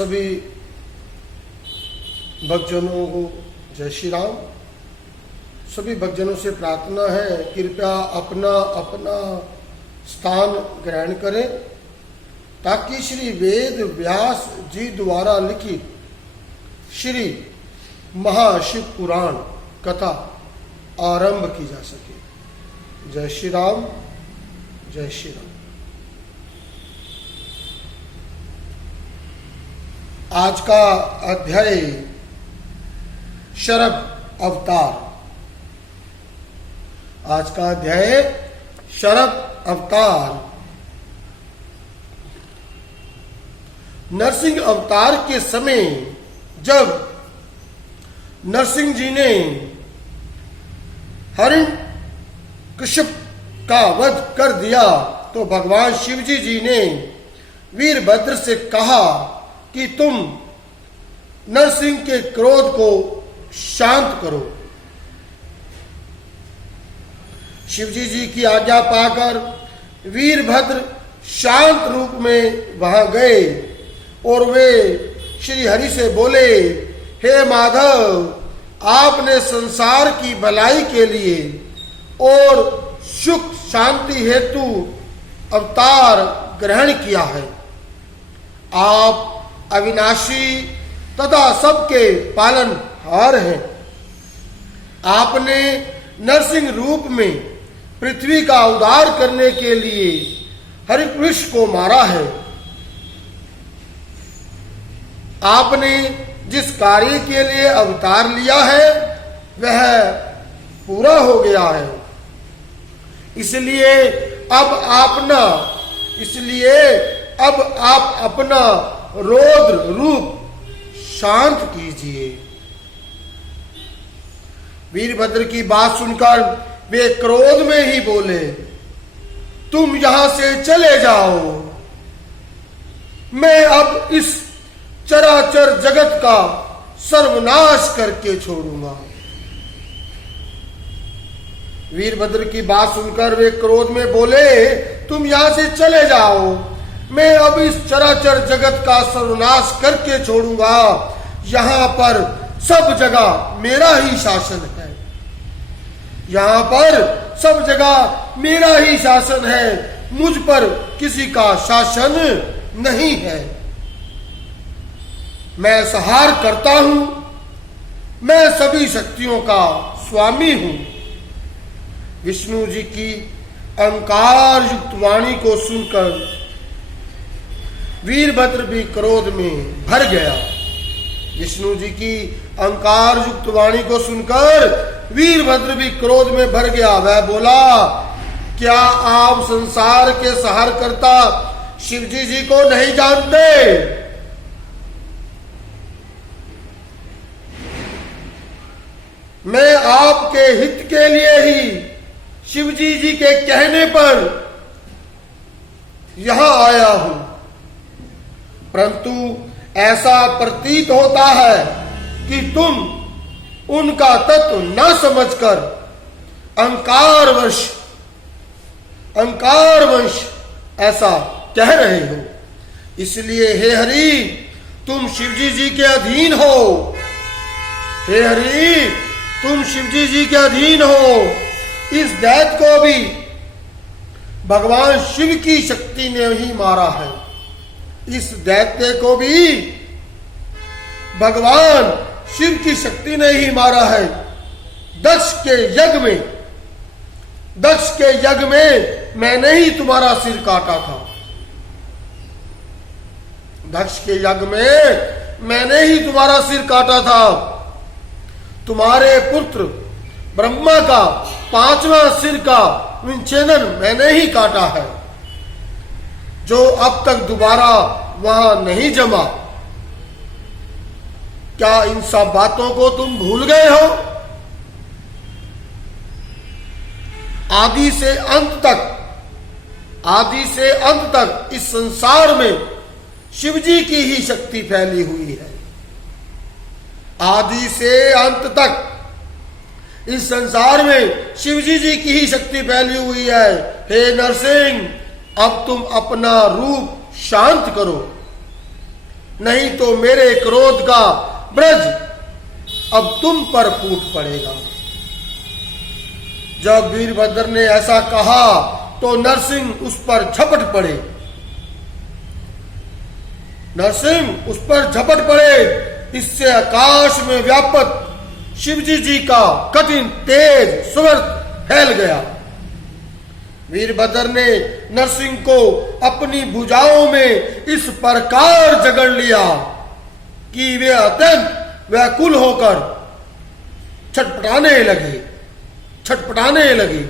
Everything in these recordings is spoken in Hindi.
सभी भक्तजनों को जय श्री राम। सभी भक्तजनों से प्रार्थना है कृपया अपना अपना स्थान ग्रहण करें ताकि श्री वेद व्यास जी द्वारा लिखित श्री महाशिव पुराण कथा आरंभ की जा सके। जय श्री राम, जय श्री राम। आज का अध्याय शरभ अवतार। आज का अध्याय शरभ अवतार। नरसिंह अवतार के समय जब नरसिंह जी ने हिरण्यकश्यप का वध कर दिया तो भगवान शिवजी जी ने वीरभद्र से कहा कि तुम नरसिंह के क्रोध को शांत करो। शिवजी जी की आज्ञा पाकर वीरभद्र शांत रूप में वहां गए और वे श्री हरि से बोले, हे माधव, आपने संसार की भलाई के लिए और सुख शांति हेतु अवतार ग्रहण किया है। आप अविनाशी तथा सबके पालनहार हैं। आपने नरसिंह रूप में पृथ्वी का उद्धार करने के लिए हरिवृक्ष को मारा है। आपने जिस कार्य के लिए अवतार लिया है वह पूरा हो गया है। इसलिए अब आप अपना रौद्र रूप शांत कीजिए। वीरभद्र की बात सुनकर वे क्रोध में ही बोले, तुम यहां से चले जाओ, मैं अब इस चराचर जगत का सर्वनाश करके छोड़ूंगा। वीरभद्र की बात सुनकर वे क्रोध में बोले, तुम यहां से चले जाओ, मैं अब इस चराचर जगत का सर्वनाश करके छोड़ूंगा। यहां पर सब जगह मेरा ही शासन है। यहां पर सब जगह मेरा ही शासन है। मुझ पर किसी का शासन नहीं है। मैं संहार करता हूं। मैं सभी शक्तियों का स्वामी हूं। विष्णु जी की अहंकार युक्त वाणी को सुनकर वीरभद्र भी क्रोध में भर गया। विष्णु जी की अहंकार युक्त वाणी को सुनकर वीरभद्र भी क्रोध में भर गया। वह बोला, क्या आप संसार के संहारकर्ता शिवजी जी को नहीं जानते? मैं आपके हित के लिए ही शिवजी जी के कहने पर यहां आया हूं, परंतु ऐसा प्रतीत होता है कि तुम उनका तत्व न समझकर अहंकारवश ऐसा कह रहे हो। इसलिए हे हरि, तुम शिवजी जी के अधीन हो। हे हरि, तुम शिवजी जी के अधीन हो। इस दैत्य को भी भगवान शिव की शक्ति ने ही मारा है। इस दैत्य को भी भगवान शिव की शक्ति ने ही मारा है। दक्ष के यज्ञ में मैंने ही तुम्हारा सिर काटा था। दक्ष के यज्ञ में मैंने ही तुम्हारा सिर काटा था। तुम्हारे पुत्र ब्रह्मा का 5वां सिर का विच्छेदन मैंने ही काटा है, जो अब तक दोबारा वहां नहीं जमा। क्या इन सब बातों को तुम भूल गए हो? आदि से अंत तक इस संसार में शिवजी की ही शक्ति फैली हुई है। आदि से अंत तक इस संसार में शिवजी जी की ही शक्ति फैली हुई है। हे नरसिंह, अब तुम अपना रूप शांत करो। नहीं तो मेरे क्रोध का ब्रज अब तुम पर फूट पड़ेगा। जब वीरभद्र ने ऐसा कहा तो नरसिंह उस पर झपट पड़े। नरसिंह उस पर झपट पड़े। इससे आकाश में व्यापक शिवजी जी का कठिन तेज स्वर फैल गया। वीरभद्र ने नरसिंह को अपनी भुजाओं में इस प्रकार जकड़ लिया कि वे अत्यंत व्याकुल होकर छटपटाने लगे।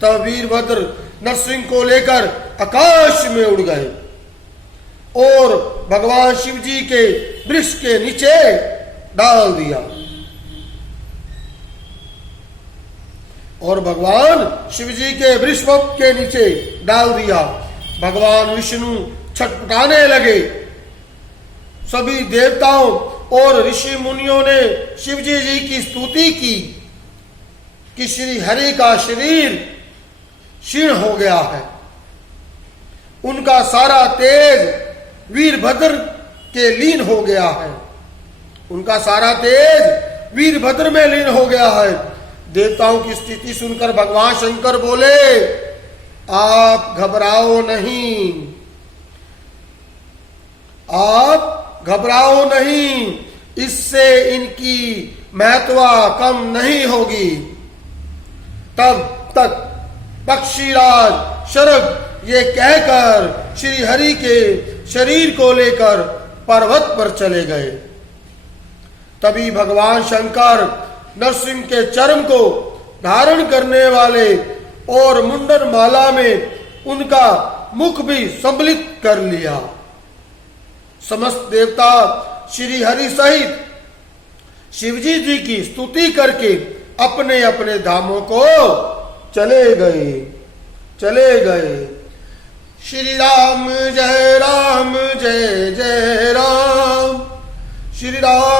तब वीरभद्र नरसिंह को लेकर आकाश में उड़ गए और भगवान शिव जी के वृक्ष के नीचे डाल दिया। और भगवान शिव जी के वृक्ष के नीचे डाल दिया। भगवान विष्णु छटपटाने लगे। सभी देवताओं और ऋषि मुनियों ने शिव जी की स्तुति की कि श्री हरि का शरीर क्षीण हो गया है। उनका सारा तेज वीरभद्र के लीन हो गया है। उनका सारा तेज वीरभद्र में लीन हो गया है। देवताओं की स्थिति सुनकर भगवान शंकर बोले, आप घबराओ नहीं, आप घबराओ नहीं, इससे इनकी महत्वा कम नहीं होगी। तब तक पक्षीराज शरभ ये कहकर श्री हरि के शरीर को लेकर पर्वत पर चले गए। तभी भगवान शंकर नरसिंह के चर्म को धारण करने वाले और मुंडन माला में उनका मुख भी सम्मिलित कर लिया। समस्त देवता श्री हरि सहित शिवजी जी की स्तुति करके अपने अपने धामों को चले गए। श्री राम जय जय राम। श्री राम